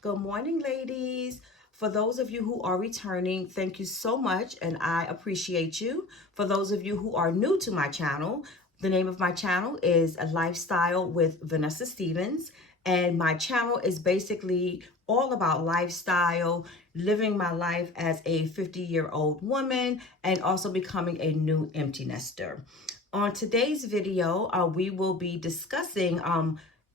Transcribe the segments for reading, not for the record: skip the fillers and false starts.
Good morning, ladies. For those of you who are returning, thank you so much, and I appreciate you. For those of you who are new to my channel, the name of my channel is A Lifestyle with Vanessa Stevens, and my channel is basically all about lifestyle, living my life as a 50-year-old woman, and also becoming a new empty nester. On today's video, we will be discussing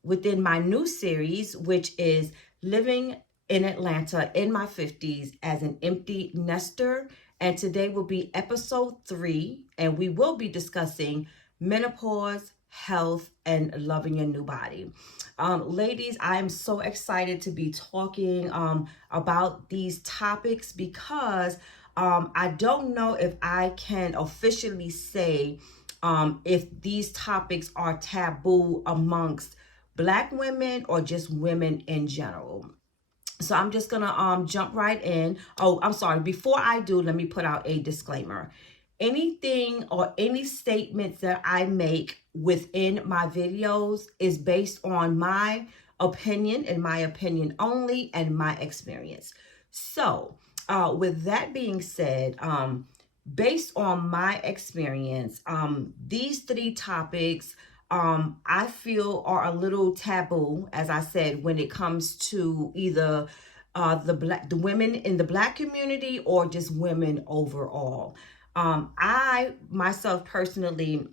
within my new series, which is living in Atlanta in my 50s as an empty nester. And today will be episode 3, and we will be discussing menopause, health, and loving your new body. Ladies, I am so excited to be talking about these topics because I don't know if I can officially say if these topics are taboo amongst Black women or just women in general. So I'm just gonna jump right in. Oh, I'm sorry. Before I do, let me put out a disclaimer. Anything or any statements that I make within my videos is based on my opinion and my opinion only and my experience. So, with that being said, based on my experience, these 3 topics I feel are a little taboo, as I said, when it comes to either the women in the Black community or just women overall. I myself personally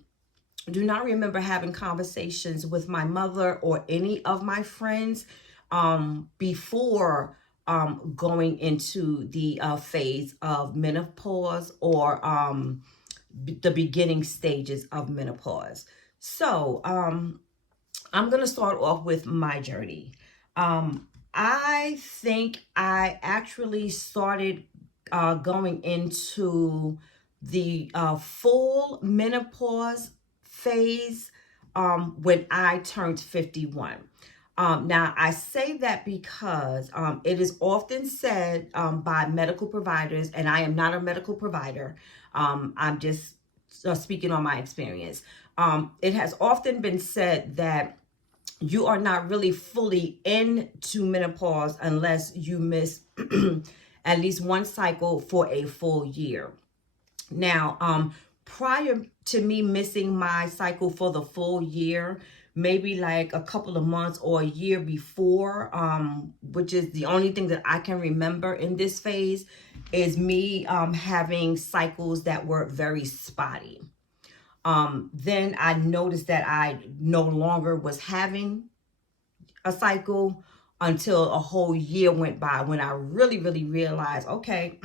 do not remember having conversations with my mother or any of my friends before going into the phase of menopause or the beginning stages of menopause. So I'm going to start off with my journey. I think I actually started going into the full menopause phase when I turned 51. Now, I say that because it is often said by medical providers, and I am not a medical provider, I'm just speaking on my experience. It has often been said that you are not really fully into menopause unless you miss at least one cycle for a full year. Now, prior to me missing my cycle for the full year, maybe like a couple of months or a year before, which is the only thing that I can remember in this phase, is me having cycles that were very spotty. Then I noticed that I no longer was having a cycle until a whole year went by when I really realized, okay,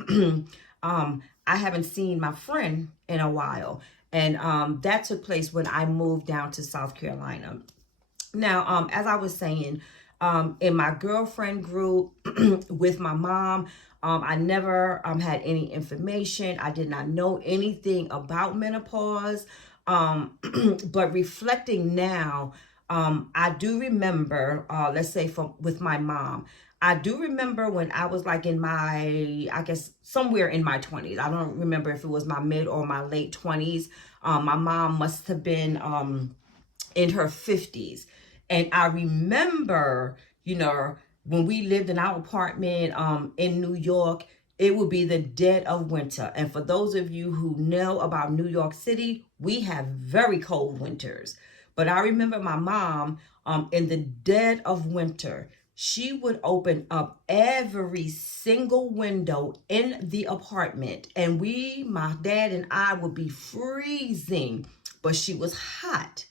I haven't seen my friend in a while. And that took place when I moved down to South Carolina. Now, as I was saying, in my girlfriend group with my mom, I never had any information. I did not know anything about menopause. But reflecting now, I do remember, let's say with my mom, I do remember when I was like in my, I guess somewhere in my 20s. I don't remember if it was my mid or my late 20s. My mom must have been in her 50s. And I remember, when we lived in our apartment in New York, it would be the dead of winter. And for those of you who know about New York City, we have very cold winters. But I remember my mom in the dead of winter, she would open up every single window in the apartment. And my dad and I would be freezing, but she was hot.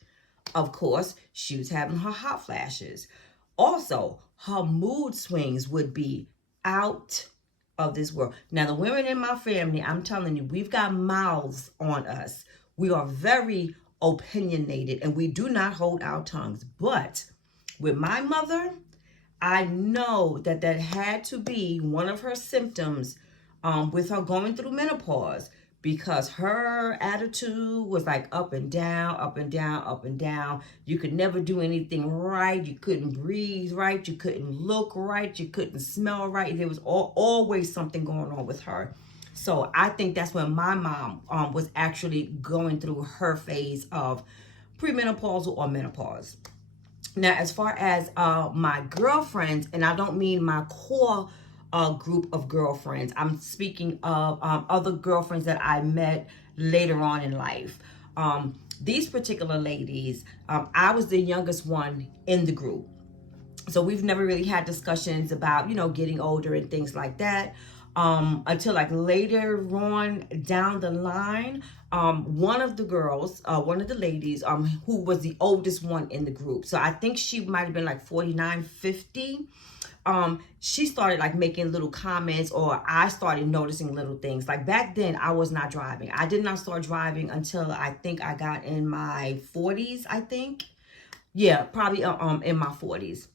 Of course, she was having her hot flashes. Also, her mood swings would be out of this world. Now, the women in my family, I'm telling you, we've got mouths on us. We are very opinionated and we do not hold our tongues. But with my mother, I know that had to be one of her symptoms with her going through menopause, because her attitude was like up and down, up and down, up and down. You could never do anything right. You couldn't breathe right. You couldn't look right. You couldn't smell right. There was always something going on with her. So I think that's when my mom was actually going through her phase of premenopausal or menopause. Now, as far as my girlfriends, and I don't mean my core group of girlfriends, I'm speaking of other girlfriends that I met later on in life. These particular ladies, I was the youngest one in the group. So we've never really had discussions about, getting older and things like that. Until like later on down the line, one of the girls, one of the ladies, who was the oldest one in the group. So I think she might have been like 49, 50. She started like making little comments, or I started noticing little things. Like back then I was not driving. I did not start driving until I think I got in my 40s, I think. Yeah, probably in my 40s.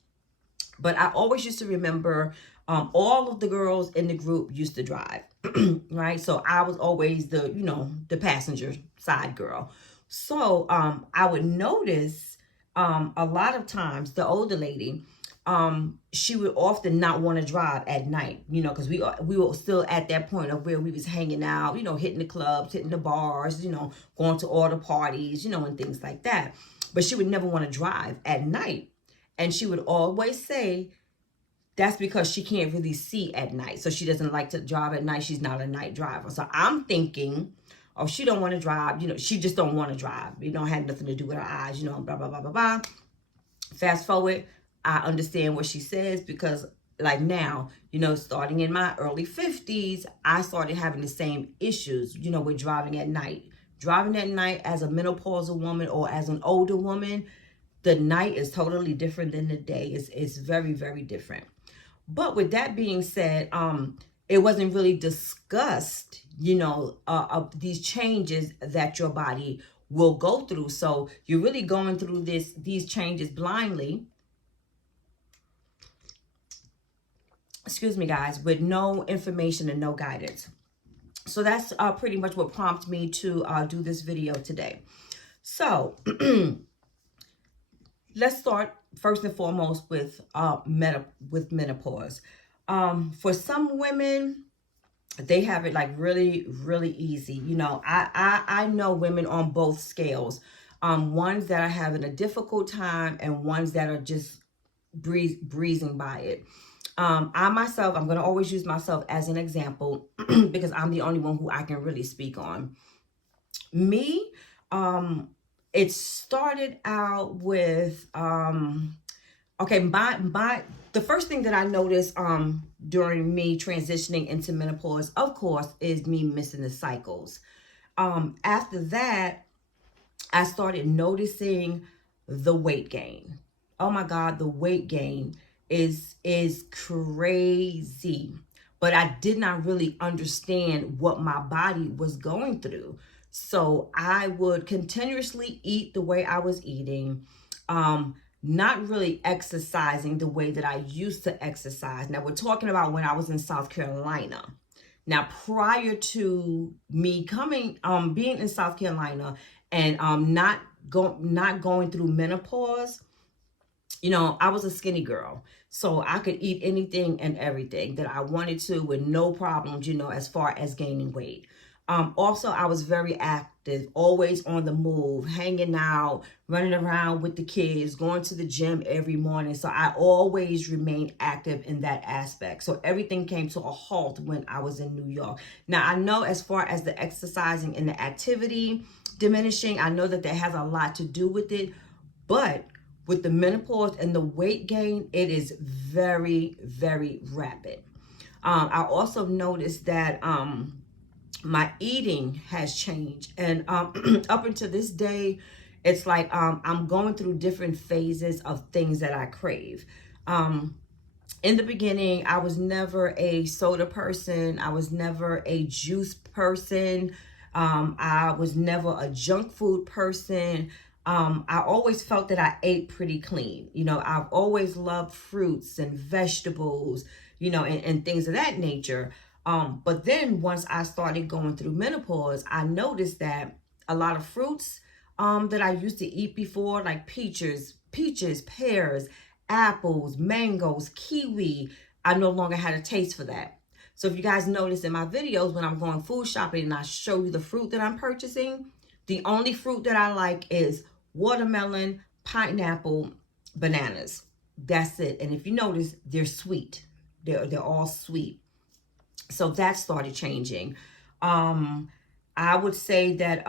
But I always used to remember all of the girls in the group used to drive, right? So I was always the passenger side girl. So I would notice a lot of times the older lady, she would often not want to drive at night, because we were still at that point of where we was hanging out, hitting the clubs, hitting the bars, going to all the parties, and things like that. But she would never want to drive at night. And she would always say that's because she can't really see at night. So she doesn't like to drive at night. She's not a night driver. So I'm thinking, oh, she don't want to drive. She just don't want to drive. It don't have nothing to do with her eyes, blah, blah, blah, blah, blah. Fast forward, I understand what she says, because like now, starting in my early 50s, I started having the same issues, with driving at night. Driving at night as a menopausal woman or as an older woman, the night is totally different than the day. It's very, very different. But with that being said, it wasn't really discussed, of these changes that your body will go through. So you're really going through these changes blindly. Excuse me, guys, with no information and no guidance. So that's pretty much what prompted me to do this video today. So let's start first and foremost with menopause. For some women, they have it like really, really easy. I know women on both scales. Ones that are having a difficult time and ones that are just breezing by it. I myself, I'm going to always use myself as an example because I'm the only one who I can really speak on. Me, it started out with okay, the first thing that I noticed during me transitioning into menopause, of course, is me missing the cycles. After that, I started noticing the weight gain. Oh my God, the weight gain is crazy. But I did not really understand what my body was going through. So I would continuously eat the way I was eating, not really exercising the way that I used to exercise. Now we're talking about when I was in South Carolina. Now, prior to me being in South Carolina and not going through menopause, I was a skinny girl. So I could eat anything and everything that I wanted to with no problems, as far as gaining weight. Also, I was very active, always on the move, hanging out, running around with the kids, going to the gym every morning. So I always remained active in that aspect. So everything came to a halt when I was in New York. Now, I know as far as the exercising and the activity diminishing, I know that that has a lot to do with it. But with the menopause and the weight gain, it is very, very rapid. I also noticed that my eating has changed, and up until this day, it's like I'm going through different phases of things that I crave. In the beginning, I was never a soda person. I was never a juice person. I was never a junk food person. I always felt that I ate pretty clean. I've always loved fruits and vegetables, and things of that nature. But then once I started going through menopause, I noticed that a lot of fruits that I used to eat before, like peaches, pears, apples, mangoes, kiwi, I no longer had a taste for that. So if you guys notice in my videos when I'm going food shopping and I show you the fruit that I'm purchasing, the only fruit that I like is watermelon, pineapple, bananas. That's it. And if you notice, they're sweet. They're all sweet. So that started changing. I would say that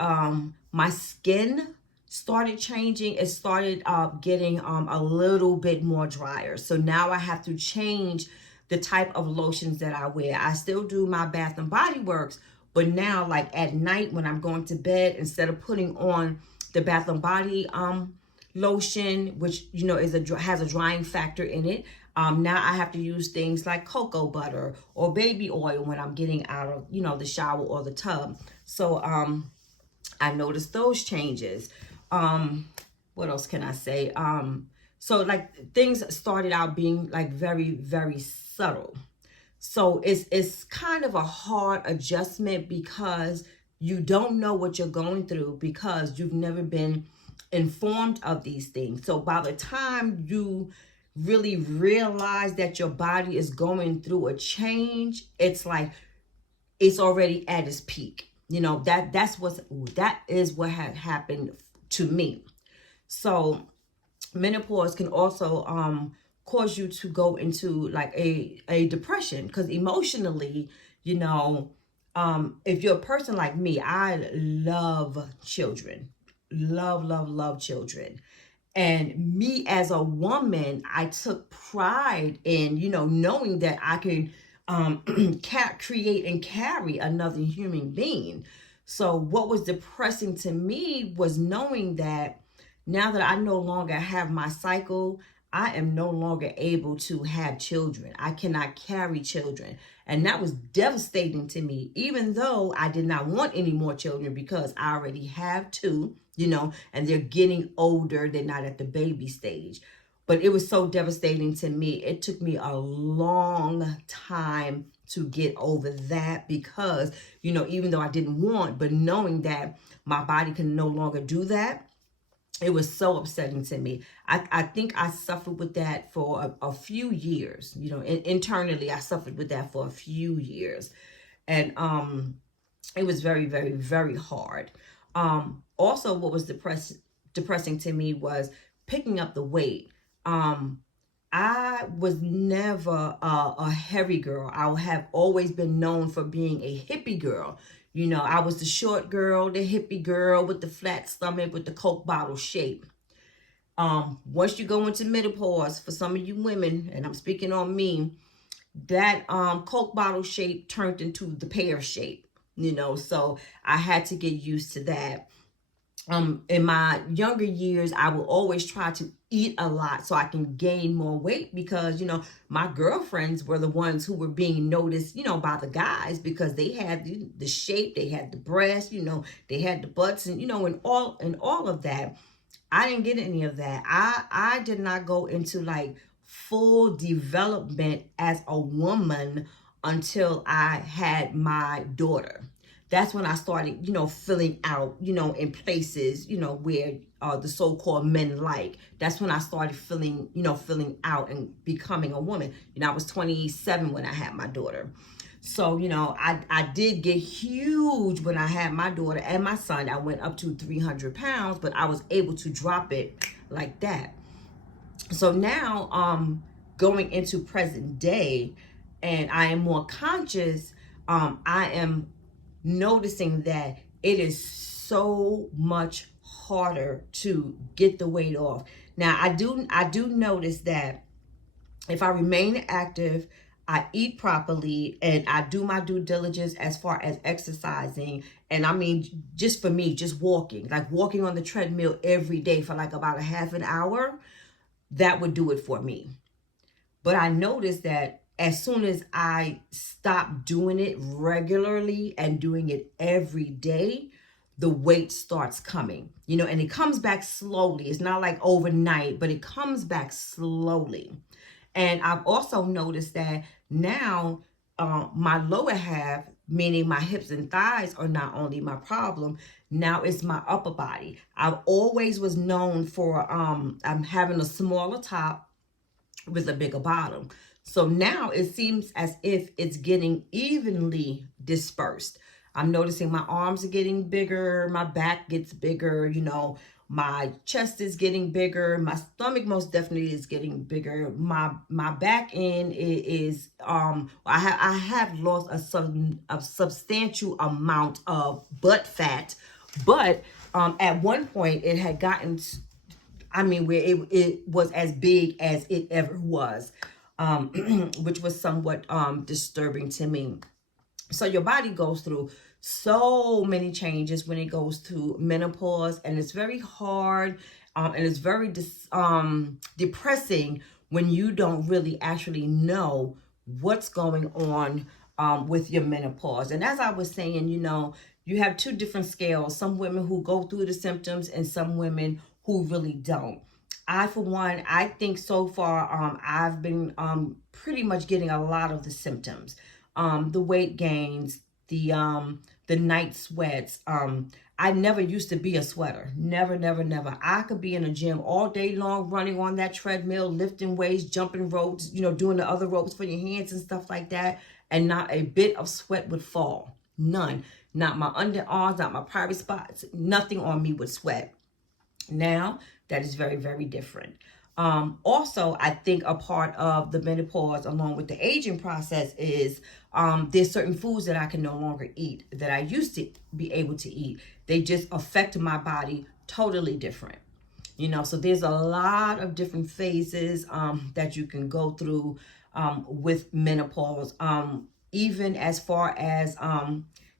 my skin started changing. It started getting a little bit more drier. So now I have to change the type of lotions that I wear. I still do my Bath and Body Works, but now like at night when I'm going to bed, instead of putting on the Bath and Body lotion, which you know has a drying factor in it, now I have to use things like cocoa butter or baby oil when I'm getting out of the shower or the tub. So I noticed those changes. What else can I say? So like things started out being like very, very subtle. So it's kind of a hard adjustment because you don't know what you're going through because you've never been informed of these things. So by the time you really realize that your body is going through a change, it's like it's already at its peak. That is what had happened to me. So menopause can also cause you to go into like a depression, because emotionally, if you're a person like me, I love children, love children. And me as a woman, I took pride in, knowing that I can create and carry another human being. So what was depressing to me was knowing that now that I no longer have my cycle, I am no longer able to have children. I cannot carry children. And that was devastating to me, even though I did not want any more children because I already have two, and they're getting older. They're not at the baby stage. But it was so devastating to me. It took me a long time to get over that because, even though I didn't want, but knowing that my body can no longer do that, it was so upsetting to me. I think I suffered with that for a few years. Internally, I suffered with that for a few years. And it was very, very, very hard. Also, what was depressing to me was picking up the weight. I was never a heavy girl. I have always been known for being a hippie girl. I was the short girl, the hippie girl with the flat stomach with the Coke bottle shape. Once you go into menopause, for some of you women, and I'm speaking on me, that Coke bottle shape turned into the pear shape. So I had to get used to that. In my younger years, I will always try to eat a lot so I can gain more weight because, my girlfriends were the ones who were being noticed, by the guys because they had the shape, they had the breasts, they had the butts and, and all of that. I didn't get any of that. I did not go into like full development as a woman until I had my daughter. That's when I started, filling out, in places, where the so-called men like. That's when I started filling out and becoming a woman. I was 27 when I had my daughter. So, I did get huge when I had my daughter and my son. I went up to 300 pounds, but I was able to drop it like that. So now, going into present day, and I am more conscious, I am noticing that it is so much harder to get the weight off. Now, I do notice that if I remain active, I eat properly, and I do my due diligence as far as exercising. And I mean, just for me, just walking on the treadmill every day for like about a half an hour, that would do it for me. But I noticed that as soon as I stop doing it regularly and doing it every day, the weight starts coming, and it comes back slowly. It's not like overnight, but it comes back slowly. And I've also noticed that now my lower half, meaning my hips and thighs, are not only my problem, now it's my upper body. I always was known for I'm having a smaller top with a bigger bottom. So now it seems as if it's getting evenly dispersed. I'm noticing my arms are getting bigger, my back gets bigger, My chest is getting bigger. My stomach most definitely is getting bigger. My back end is I have lost a substantial amount of butt fat, but at one point it had gotten, I mean, where it was as big as it ever was, which was somewhat disturbing to me. So your body goes through so many changes when it goes to menopause, and it's very hard, and it's very depressing when you don't really actually know what's going on with your menopause. And as I was saying, you have two different scales. Some women who go through the symptoms and some women who really don't. I, for one, I think so far I've been pretty much getting a lot of the symptoms, the weight gains, the night sweats. I never used to be a sweater. Never, never, never. I could be in a gym all day long, running on that treadmill, lifting weights, jumping ropes, doing the other ropes for your hands and stuff like that, and not a bit of sweat would fall. None. Not my underarms, not my private spots. Nothing on me would sweat. Now, that is very, very different. Also, I think a part of the menopause, along with the aging process, is there's certain foods that I can no longer eat that I used to be able to eat. They just affect my body totally different. So there's a lot of different phases that you can go through with menopause, even as far as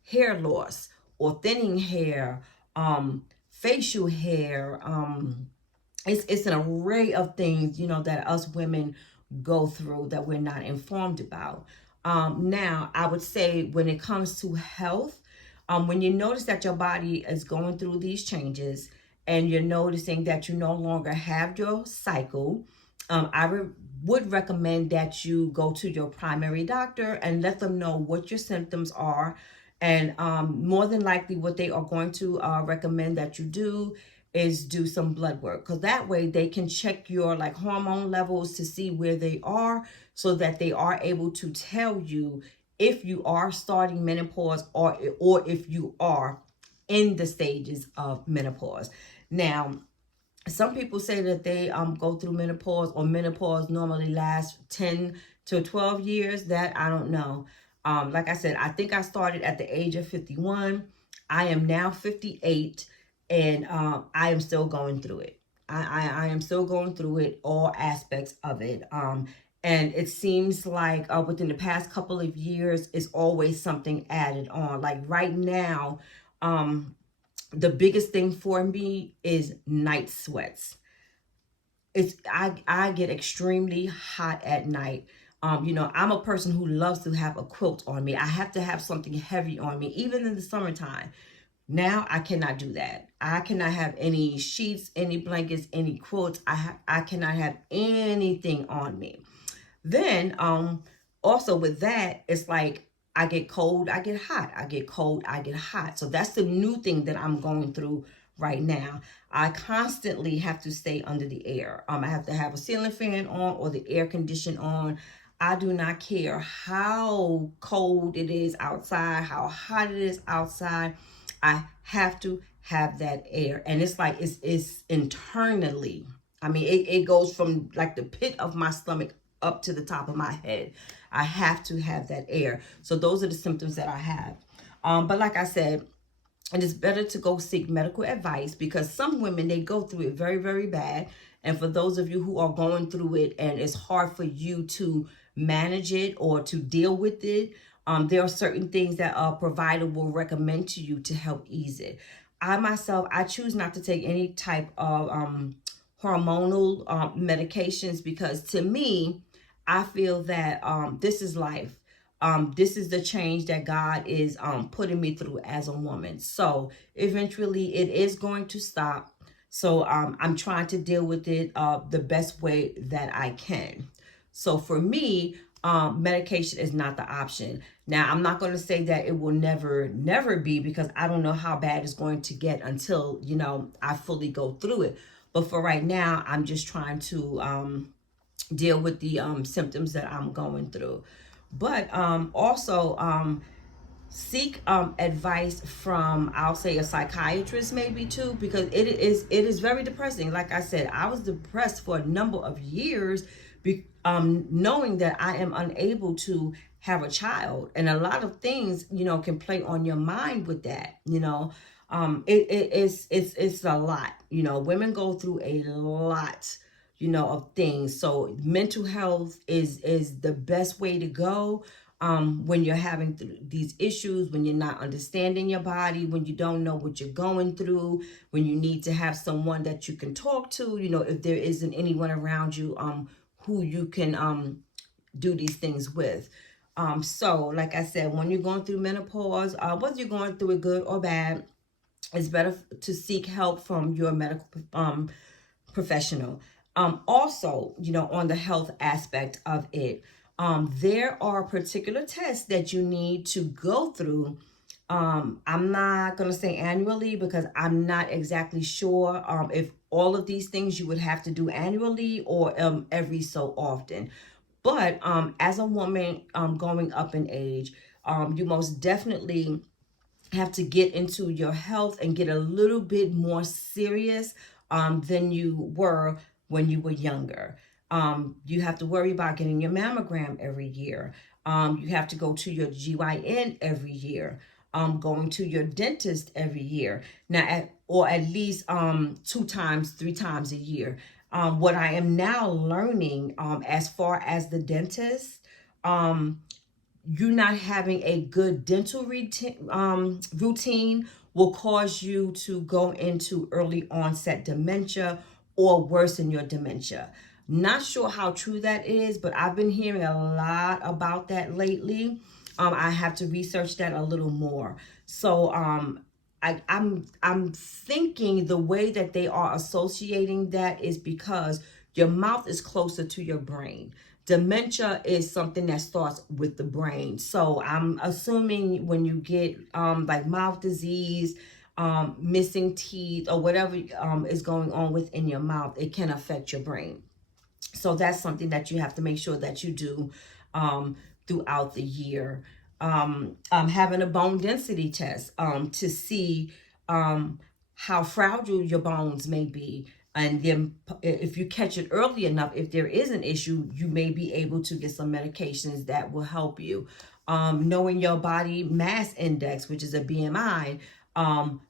hair loss or thinning hair, facial hair. It's an array of things, that us women go through that we're not informed about. Now, I would say when it comes to health, when you notice that your body is going through these changes and you're noticing that you no longer have your cycle, I would recommend that you go to your primary doctor and let them know what your symptoms are. And more than likely what they are going to recommend that you do is do some blood work, because that way they can check your hormone levels to see where they are, so that they are able to tell you if you are starting menopause or if you are in the stages of menopause. Now, some people say that they go through menopause, or menopause normally lasts 10 to 12 years. That I don't know. Like I said, I think I started at the age of 51. I am now 58, and I am still going through it. I am still going through it, all aspects of it. And it seems like within the past couple of years, it's always something added on. Like right now, the biggest thing for me is night sweats. I get extremely hot at night. I'm a person who loves to have a quilt on me. I have to have something heavy on me, even in the summertime. Now I cannot do that. I cannot have any sheets, any blankets, any quilts. I cannot have anything on me. Then also with that, it's like I get cold, I get hot. I get cold, I get hot. So that's the new thing that I'm going through right now. I constantly have to stay under the air. I have to have a ceiling fan on or the air condition on. I do not care how cold it is outside, how hot it is outside. I have to have that air. And it's like it's internally. I mean, it goes from like the pit of my stomach up to the top of my head. I have to have that air. So those are the symptoms that I have. But like I said, and it's better to go seek medical advice, because some women, they go through it very, very bad. And for those of you who are going through it and it's hard for you to manage it or to deal with it, there are certain things that a provider will recommend to you to help ease it. I myself, I choose not to take any type of hormonal medications, because to me, I feel that this is life. This is the change that God is putting me through as a woman. So eventually it is going to stop. So I'm trying to deal with it the best way that I can. So for me, medication is not the option. Now, I'm not going to say that it will never be, because I don't know how bad it's going to get until, I fully go through it. But for right now, I'm just trying to deal with the symptoms that I'm going through. But also, seek advice from, I'll say, a psychiatrist maybe too, because it is very depressing. Like I said, I was depressed for a number of years, knowing that I am unable to have a child, and a lot of things, can play on your mind with that. It's a lot. Women go through a lot, of things. So mental health is the best way to go, when you're having these issues, when you're not understanding your body, when you don't know what you're going through, when you need to have someone that you can talk to, if there isn't anyone around you who you can do these things with. So like I said, when you're going through menopause, whether you're going through it good or bad, it's better to seek help from your medical professional. Also, on the health aspect of it, there are particular tests that you need to go through. I'm not going to say annually, because I'm not exactly sure if all of these things you would have to do annually or every so often. But as a woman going up in age, you most definitely have to get into your health and get a little bit more serious than you were when you were younger. You have to worry about getting your mammogram every year. You have to go to your GYN every year. Going to your dentist every year. Now, or at least 2 times, 3 times a year. What I am now learning, as far as the dentist, you not having a good dental routine will cause you to go into early onset dementia or worsen your dementia. Not sure how true that is, but I've been hearing a lot about that lately. I have to research that a little more. So I'm thinking the way that they are associating that is because your mouth is closer to your brain. Dementia is something that starts with the brain. So I'm assuming when you get like mouth disease, missing teeth, or whatever is going on within your mouth, it can affect your brain. So that's something that you have to make sure that you do throughout the year. Having a bone density test to see how fragile your bones may be. And then if you catch it early enough, if there is an issue, you may be able to get some medications that will help you. Knowing your body mass index, which is a BMI,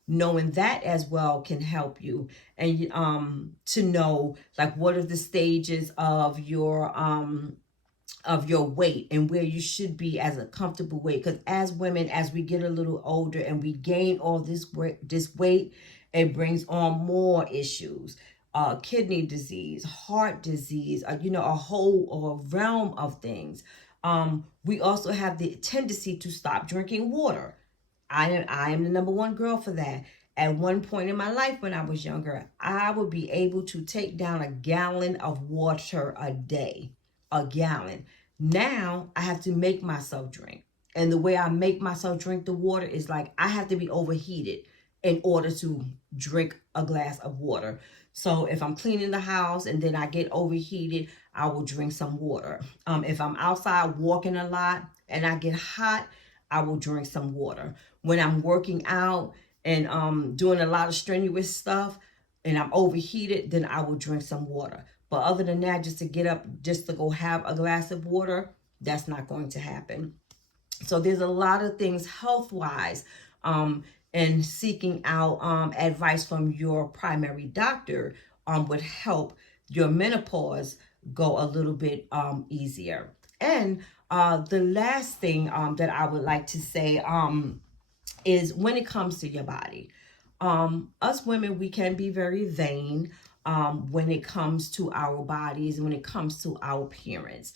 knowing that as well can help you. And to know, like, what are the stages of your weight and where you should be as a comfortable weight. Because as women, as we get a little older and we gain all this weight, it brings on more issues. Kidney disease, heart disease, a whole realm of things. We also have the tendency to stop drinking water. I am the number one girl for that. At one point in my life when I was younger, I would be able to take down a gallon of water a day. A gallon. Now I have to make myself drink. And the way I make myself drink the water is like I have to be overheated in order to drink a glass of water. So if I'm cleaning the house and then I get overheated, I will drink some water. If I'm outside walking a lot and I get hot, I will drink some water. When I'm working out and doing a lot of strenuous stuff and I'm overheated, then I will drink some water. But other than that, just to get up, just to go have a glass of water, that's not going to happen. So there's a lot of things health-wise, and seeking out advice from your primary doctor would help your menopause go a little bit easier. And the last thing that I would like to say is when it comes to your body. Us women, we can be very vain when it comes to our bodies, when it comes to our appearance.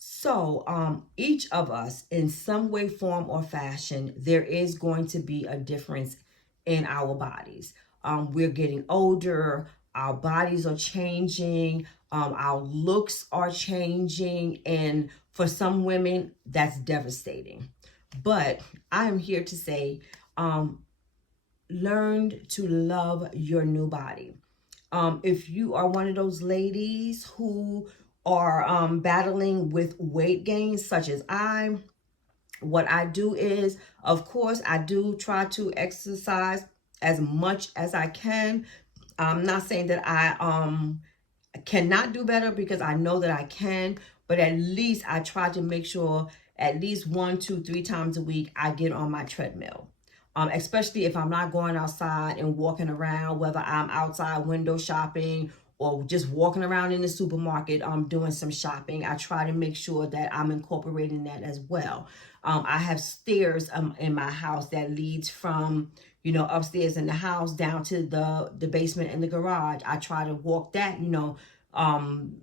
So each of us, in some way, form, or fashion, there is going to be a difference in our bodies. We're getting older, our bodies are changing, our looks are changing, and for some women, that's devastating. But I am here to say, learn to love your new body. If you are one of those ladies who are battling with weight gain, such as I, What I do is, of course, I do try to exercise as much as I can. I'm not saying that I cannot do better, because I know that I can, but at least I try to make sure at least 1, 2, 3 times a week I get on my treadmill. Especially if I'm not going outside and walking around, whether I'm outside window shopping or just walking around in the supermarket, doing some shopping. I try to make sure that I'm incorporating that as well. I have stairs in my house that leads from, upstairs in the house down to the basement and the garage. I try to walk that,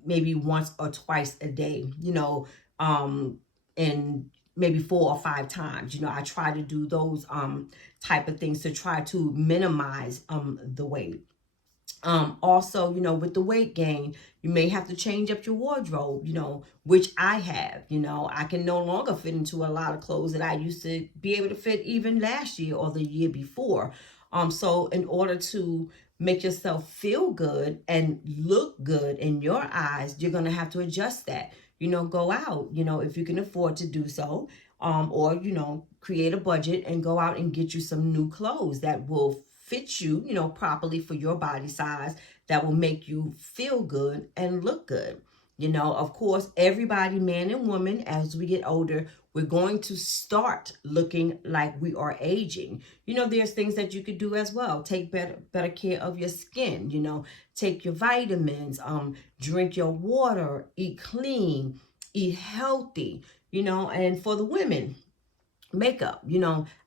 maybe once or twice a day, and maybe 4 or 5 times. I try to do those type of things to try to minimize the weight. Also, with the weight gain, you may have to change up your wardrobe, which I have. I can no longer fit into a lot of clothes that I used to be able to fit even last year or the year before. So in order to make yourself feel good and look good in your eyes, you're going to have to adjust that. Go out, if you can afford to do so, or, create a budget and go out and get you some new clothes that will fit you, properly for your body size, that will make you feel good and look good. Of course, everybody, man and woman, as we get older, we're going to start looking like we are aging. There's things that you could do as well. Take better care of your skin, take your vitamins, drink your water, eat clean, eat healthy, and for the women, makeup.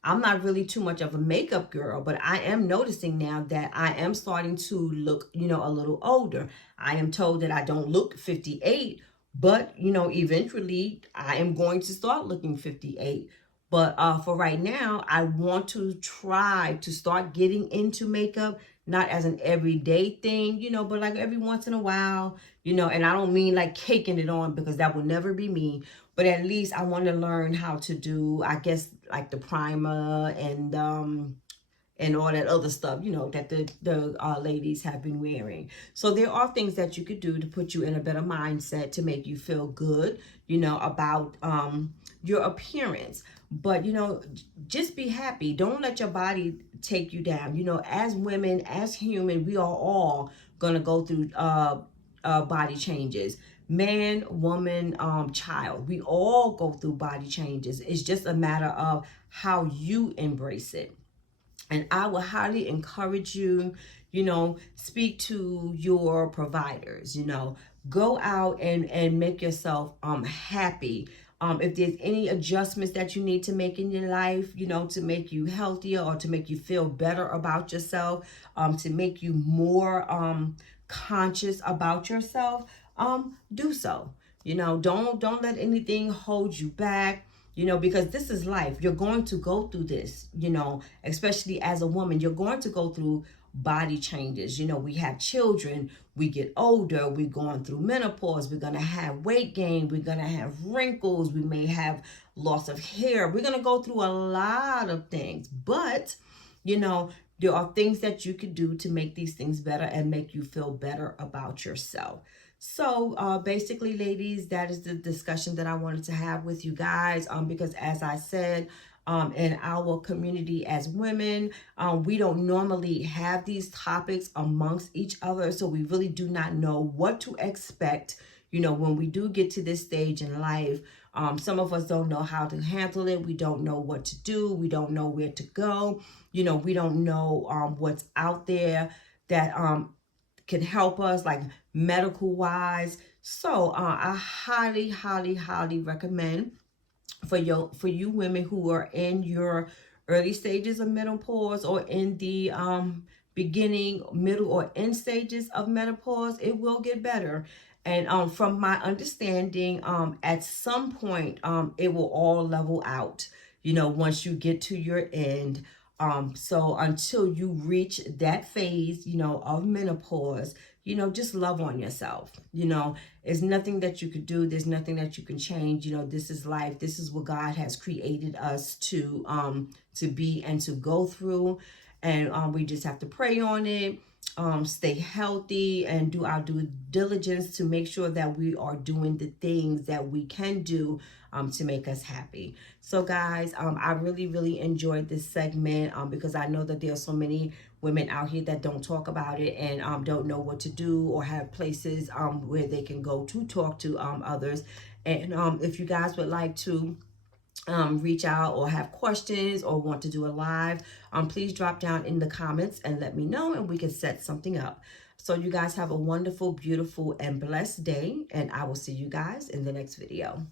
I'm not really too much of a makeup girl, but I am noticing now that I am starting to look, a little older. I am told that I don't look 58, but eventually I am going to start looking 58. But for right now, I want to try to start getting into makeup, not as an everyday thing, but like every once in a while, and I don't mean like caking it on, because that will never be me. But at least I want to learn how to do, I guess, like the primer and all that other stuff, that the ladies have been wearing. So there are things that you could do to put you in a better mindset, to make you feel good, about your appearance. But, just be happy. Don't let your body take you down. As women, as human, we are all going to go through body changes. Man, woman, child, we all go through body changes. It's just a matter of how you embrace it. And I will highly encourage you, speak to your providers, go out and make yourself happy. If there's any adjustments that you need to make in your life, to make you healthier, or to make you feel better about yourself, to make you more conscious about yourself, do so. Don't let anything hold you back, because this is life. You're going to go through this, especially as a woman. You're going to go through body changes. We have children, we get older, we're going through menopause, we're going to have weight gain, we're going to have wrinkles, we may have loss of hair. We're going to go through a lot of things, but, there are things that you could do to make these things better and make you feel better about yourself. So basically, ladies, that is the discussion that I wanted to have with you guys, because as I said, in our community as women, we don't normally have these topics amongst each other. So we really do not know what to expect, when we do get to this stage in life. Some of us don't know how to handle it. We don't know what to do. We don't know where to go. We don't know what's out there that can help us, like medical wise. So I highly, highly, highly recommend for you women who are in your early stages of menopause, or in the beginning, middle, or end stages of menopause. It will get better. And from my understanding, at some point, it will all level out, once you get to your end. So until you reach that phase, of menopause, just love on yourself. There's nothing that you could do. There's nothing that you can change. This is life. This is what God has created us to be and to go through. And we just have to pray on it. stay healthy and do our due diligence to make sure that we are doing the things that we can do to make us happy. So guys, I really enjoyed this segment because I know that there are so many women out here that don't talk about it and don't know what to do or have places where they can go to talk to others. And if you guys would like to reach out or have questions or want to do a live, please drop down in the comments and let me know and we can set something up. So you guys have a wonderful, beautiful, and blessed day, and I will see you guys in the next video.